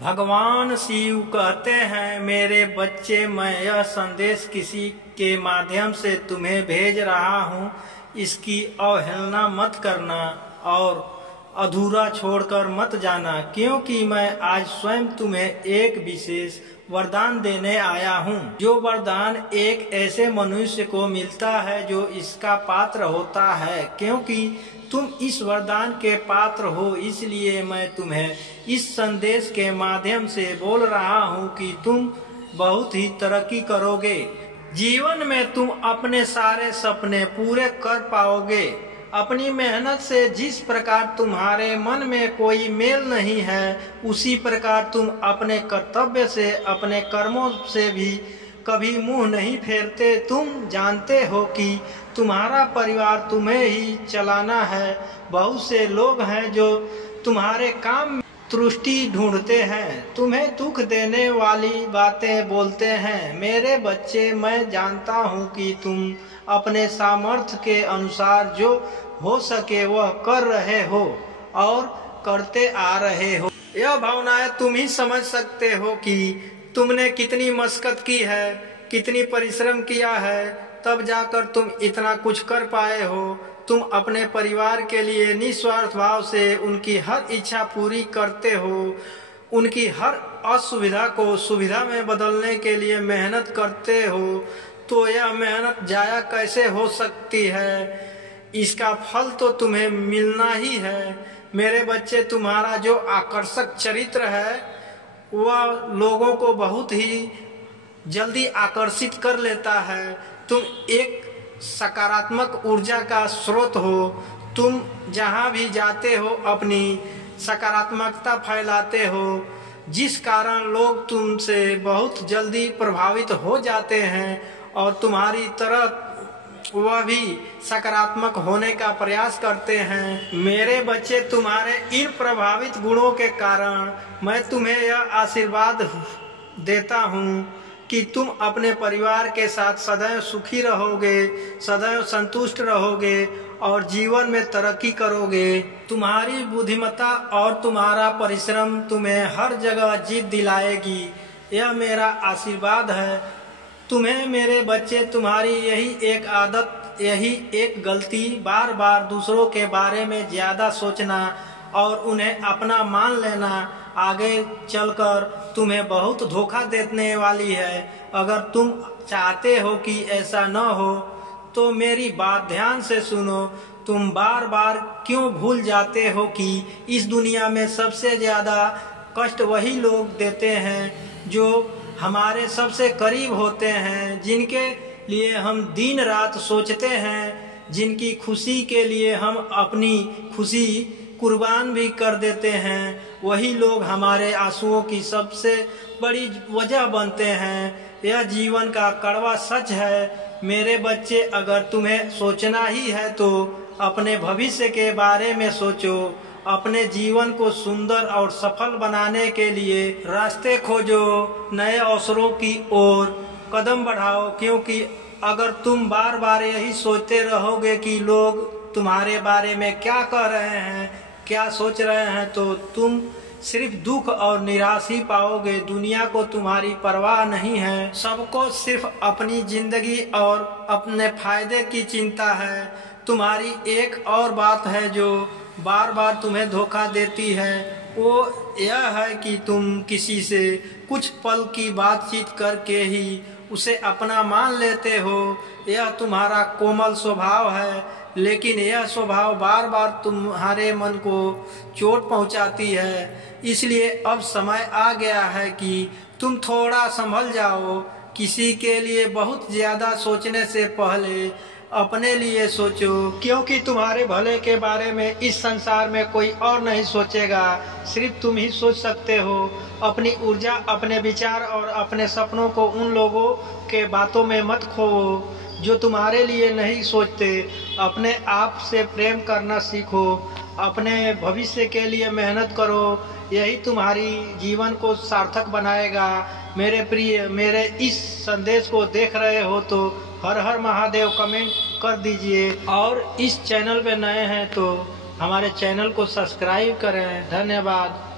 भगवान शिव कहते हैं, मेरे बच्चे, मैं यह संदेश किसी के माध्यम से तुम्हें भेज रहा हूँ। इसकी अवहेलना मत करना और अधूरा छोड़कर मत जाना, क्योंकि मैं आज स्वयं तुम्हें एक विशेष वरदान देने आया हूँ। जो वरदान एक ऐसे मनुष्य को मिलता है जो इसका पात्र होता है। क्योंकि तुम इस वरदान के पात्र हो, इसलिए मैं तुम्हें इस संदेश के माध्यम से बोल रहा हूँ कि तुम बहुत ही तरक्की करोगे। जीवन में तुम अपने सारे सपने पूरे कर पाओगे। अपनी मेहनत से जिस प्रकार तुम्हारे मन में कोई मेल नहीं है, उसी प्रकार तुम अपने कर्तव्य से, अपने कर्मों से भी कभी मुंह नहीं फेरते। तुम जानते हो कि तुम्हारा परिवार तुम्हें ही चलाना है। बहुत से लोग हैं जो तुम्हारे काम में त्रुटि ढूंढते हैं, तुम्हें दुख देने वाली बातें बोलते हैं। मेरे बच्चे, मैं जानता हूँ कि तुम अपने सामर्थ्य के अनुसार जो हो सके वह कर रहे हो और करते आ रहे हो। यह भावनाएं तुम ही समझ सकते हो कि तुमने कितनी मशक्कत की है, कितनी परिश्रम किया है, तब जाकर तुम इतना कुछ कर पाए हो। तुम अपने परिवार के लिए निस्वार्थ भाव से उनकी हर इच्छा पूरी करते हो, उनकी हर असुविधा को सुविधा में बदलने के लिए मेहनत करते हो। तो यह मेहनत जाया कैसे हो सकती है? इसका फल तो तुम्हें मिलना ही है। मेरे बच्चे, तुम्हारा जो आकर्षक चरित्र है वह लोगों को बहुत ही जल्दी आकर्षित कर लेता है। तुम एक सकारात्मक ऊर्जा का स्रोत हो। तुम जहाँ भी जाते हो अपनी सकारात्मकता फैलाते हो, जिस कारण लोग तुमसे बहुत जल्दी प्रभावित हो जाते हैं और तुम्हारी तरह वह भी सकारात्मक होने का प्रयास करते हैं। मेरे बच्चे, तुम्हारे इन प्रभावित गुणों के कारण मैं तुम्हें यह आशीर्वाद देता हूँ कि तुम अपने परिवार के साथ सदैव सुखी रहोगे, सदैव संतुष्ट रहोगे और जीवन में तरक्की करोगे। तुम्हारी बुद्धिमत्ता और तुम्हारा परिश्रम तुम्हें हर जगह जीत दिलाएगी। यह मेरा आशीर्वाद है। तुम्हें मेरे बच्चे, तुम्हारी यही एक आदत, यही एक गलती, बार बार दूसरों के बारे में ज्यादा सोचना और उन्हें अपना मान लेना, आगे चलकर तुम्हें बहुत धोखा देने वाली है। अगर तुम चाहते हो कि ऐसा न हो तो मेरी बात ध्यान से सुनो। तुम बार बार क्यों भूल जाते हो कि इस दुनिया में सबसे ज्यादा कष्ट वही लोग देते हैं जो हमारे सबसे करीब होते हैं, जिनके लिए हम दिन रात सोचते हैं, जिनकी खुशी के लिए हम अपनी खुशी कुर्बान भी कर देते हैं। वही लोग हमारे आंसुओं की सबसे बड़ी वजह बनते हैं। यह जीवन का कड़वा सच है। मेरे बच्चे, अगर तुम्हें सोचना ही है तो अपने भविष्य के बारे में सोचो। अपने जीवन को सुंदर और सफल बनाने के लिए रास्ते खोजो, नए अवसरों की ओर कदम बढ़ाओ। क्योंकि अगर तुम बार बार यही सोचते रहोगे कि लोग तुम्हारे बारे में क्या कह रहे हैं, क्या सोच रहे हैं, तो तुम सिर्फ दुख और निराश ही पाओगे। दुनिया को तुम्हारी परवाह नहीं है। सबको सिर्फ अपनी जिंदगी और अपने फायदे की चिंता है। तुम्हारी एक और बात है जो बार बार तुम्हें धोखा देती है, वो यह है कि तुम किसी से कुछ पल की बातचीत करके ही उसे अपना मान लेते हो। यह तुम्हारा कोमल स्वभाव है, लेकिन यह स्वभाव बार बार तुम्हारे मन को चोट पहुंचाती है। इसलिए अब समय आ गया है कि तुम थोड़ा संभल जाओ। किसी के लिए बहुत ज्यादा सोचने से पहले अपने लिए सोचो, क्योंकि तुम्हारे भले के बारे में इस संसार में कोई और नहीं सोचेगा, सिर्फ तुम ही सोच सकते हो। अपनी ऊर्जा, अपने विचार और अपने सपनों को उन लोगों के बातों में मत खोओ जो तुम्हारे लिए नहीं सोचते। अपने आप से प्रेम करना सीखो, अपने भविष्य के लिए मेहनत करो। यही तुम्हारी जीवन को सार्थक बनाएगा। मेरे प्रिय, मेरे इस संदेश को देख रहे हो तो हर हर महादेव कमेंट कर दीजिए, और इस चैनल पे नए हैं तो हमारे चैनल को सब्सक्राइब करें। धन्यवाद।